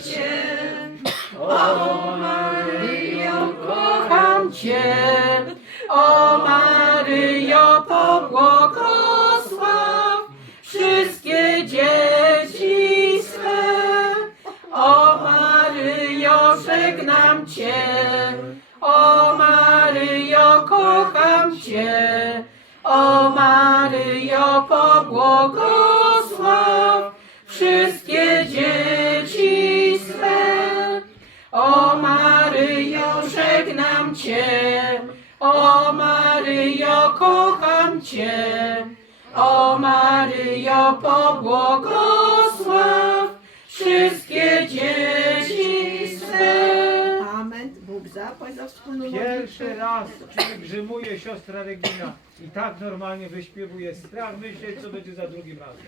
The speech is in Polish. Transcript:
Cię, o Maryjo, kocham Cię, o Maryjo, pobłogosław wszystkie dzieci swe. O Maryjo, żegnam Cię, o Maryjo, kocham Cię, o Maryjo, pobłogosław wszystkie dzieci żegnam Cię, o Maryjo, kocham Cię, o Maryjo, pobłogosław wszystkie dzieci swe. Amen. Bóg zapłać za wspólną Pierwszy raz pielgrzymuje siostra Regina i tak normalnie wyśpiewuje. Strach myśleć, co będzie za drugim razem.